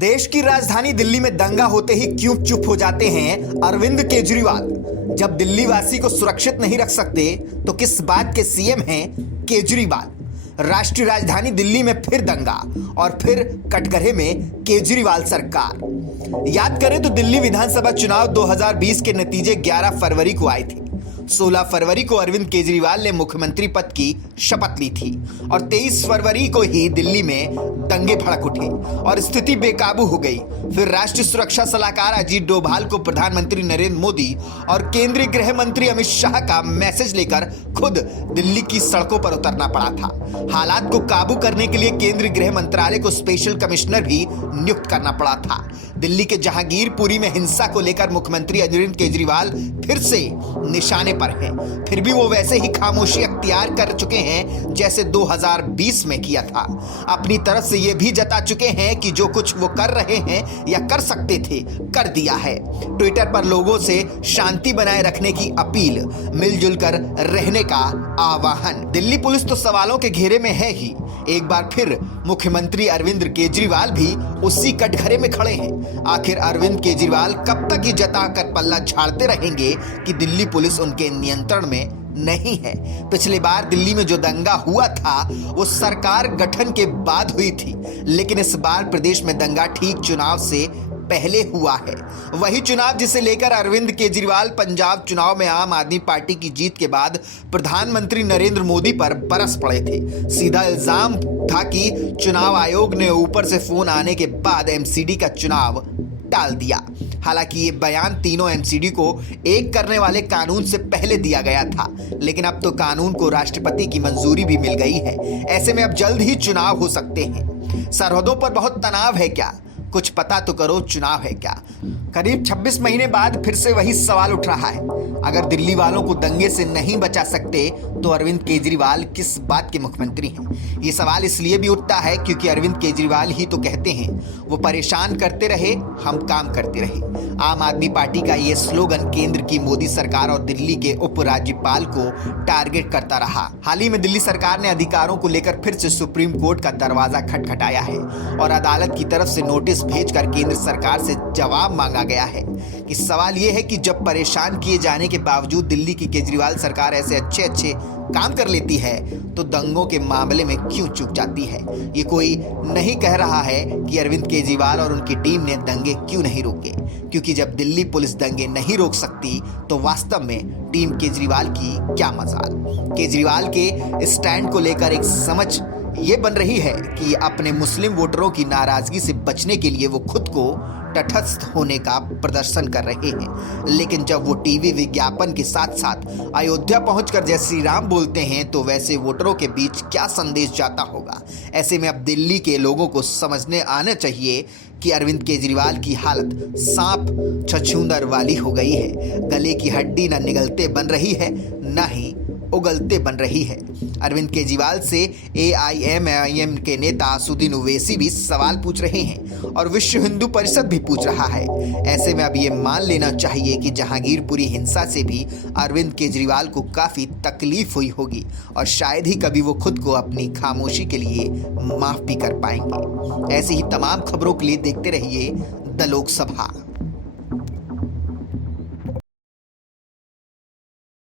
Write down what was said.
देश की राजधानी दिल्ली में दंगा होते ही क्यों चुप हो जाते हैं अरविंद केजरीवाल। जब दिल्ली वासी को सुरक्षित नहीं रख सकते तो किस बात के सीएम हैं केजरीवाल। राष्ट्रीय राजधानी दिल्ली में फिर दंगा और फिर कटघरे में केजरीवाल सरकार। याद करें तो दिल्ली विधानसभा चुनाव 2020 के नतीजे 11 फरवरी को आए थे। 16 फरवरी को अरविंद केजरीवाल ने मुख्यमंत्री पद की शपथ ली थी और 23 फरवरी को ही दिल्ली में दंगे भड़क उठे और स्थिति बेकाबू हो गई। फिर राष्ट्रीय सुरक्षा सलाहकार अजीत डोभाल को प्रधानमंत्री नरेंद्र मोदी और केंद्रीय गृह मंत्री अमित शाह का मैसेज लेकर खुद दिल्ली की सड़कों पर उतरना पड़ा था। हालात को काबू करने के लिए केंद्रीय गृह मंत्रालय को स्पेशल कमिश्नर भी नियुक्त करना पड़ा था। दिल्ली के जहांगीरपुरी में हिंसा को लेकर मुख्यमंत्री अरविंद केजरीवाल फिर से निशाने पर हैं। फिर भी वो वैसे ही खामोशी अख्तियार कर चुके हैं जैसे 2020 में किया था। अपनी तरफ से ये भी जता चुके हैं कि जो कुछ वो कर रहे हैं या कर सकते थे कर दिया है। ट्विटर पर लोगों से शांति बनाए रखने की अपील, मिलजुल कर रहने का आह्वान। दिल्ली पुलिस तो सवालों के घेरे में है ही। एक बार फिर मुख्यमंत्री अरविंद केजरीवाल भी उसी कटघरे में खड़े हैं। आखिर अरविंद केजरीवाल कब तक ही जताकर पल्ला झाड़ते रहेंगे कि दिल्ली पुलिस उनके नियंत्रण में नहीं है। पिछली बार दिल्ली में जो दंगा हुआ था वो सरकार गठन के बाद हुई थी, लेकिन इस बार प्रदेश में दंगा ठीक चुनाव से पहले हुआ है। वही चुनाव जिसे लेकर अरविंद केजरीवाल पंजाब चुनाव में आम आदमी पार्टी की जीत के बाद प्रधानमंत्री नरेंद्र मोदी पर बरस पड़े थे। सीधा इल्जाम था कि चुनाव आयोग ने ऊपर से फोन आने के बाद एमसीडी का चुनाव टाल दिया। हालांकि ये बयान तीनों एमसीडी को एक करने वाले कानून से पहले दिया गया था, लेकिन अब तो कानून को राष्ट्रपति की मंजूरी भी मिल गई है। ऐसे में अब जल्द ही चुनाव हो सकते हैं। सरहदों पर बहुत तनाव है क्या? कुछ पता तो करो, चुनाव है क्या? करीब 26 महीने बाद फिर से वही सवाल उठ रहा है। अगर दिल्ली वालों को दंगे से नहीं बचा सकते तो अरविंद केजरीवाल किस बात के मुख्यमंत्री हैं? ये सवाल इसलिए भी उठता है क्योंकि अरविंद केजरीवाल ही तो कहते हैं वो परेशान करते रहे, हम काम करते रहे। आम आदमी पार्टी का ये स्लोगन केंद्र की मोदी सरकार और दिल्ली के उपराज्यपाल को टारगेट करता रहा। हाल ही में दिल्ली सरकार ने अधिकारों को लेकर फिर से सुप्रीम कोर्ट का दरवाजा खटखटाया है और अदालत की तरफ से नोटिस भेजकर केंद्र सरकार से जवाब मांगा गया है। कि सवाल यह है कि जब परेशान किए जाने के बावजूद दिल्ली की केजरीवाल सरकार ऐसे अच्छे काम कर लेती है तो दंगों के मामले में क्यों चूक जाती है? ये कोई नहीं कह रहा है कि अरविंद केजरीवाल और उनकी टीम ने दंगे क्यों नहीं रोके, क्योंकि जब दिल्ली पुलिस दंगे नहीं रोक सकती तो वास्तव में टीम केजरीवाल की क्या मजाल। केजरीवाल के स्टैंड को लेकर एक समझ ये बन रही है कि अपने मुस्लिम वोटरों की नाराजगी से बचने के लिए वो खुद को तटस्थ होने का प्रदर्शन कर रहे हैं, लेकिन जब वो टीवी विज्ञापन के साथ साथ अयोध्या पहुंचकर जय श्री राम बोलते हैं तो वैसे वोटरों के बीच क्या संदेश जाता होगा। ऐसे में अब दिल्ली के लोगों को समझने आना चाहिए कि अरविंद केजरीवाल की हालत सांप छछूंदर वाली हो गई है। गले की हड्डी न निगलते बन रही है न ही उगलते बन रही है। अरविंद केजरीवाल से एआईएमआईएम के नेता असदुद्दीन ओवैसी भी सवाल पूछ रहे हैं और विश्व हिंदू परिषद भी पूछ रहा है। ऐसे में अब ये मान लेना चाहिए कि जहांगीरपुरी हिंसा से भी अरविंद केजरीवाल को काफ़ी तकलीफ हुई होगी और शायद ही कभी वो खुद को अपनी खामोशी के लिए माफ़ भी कर पाएंगे। ऐसी ही तमाम खबरों के लिए देखते रहिए द लोकसभा।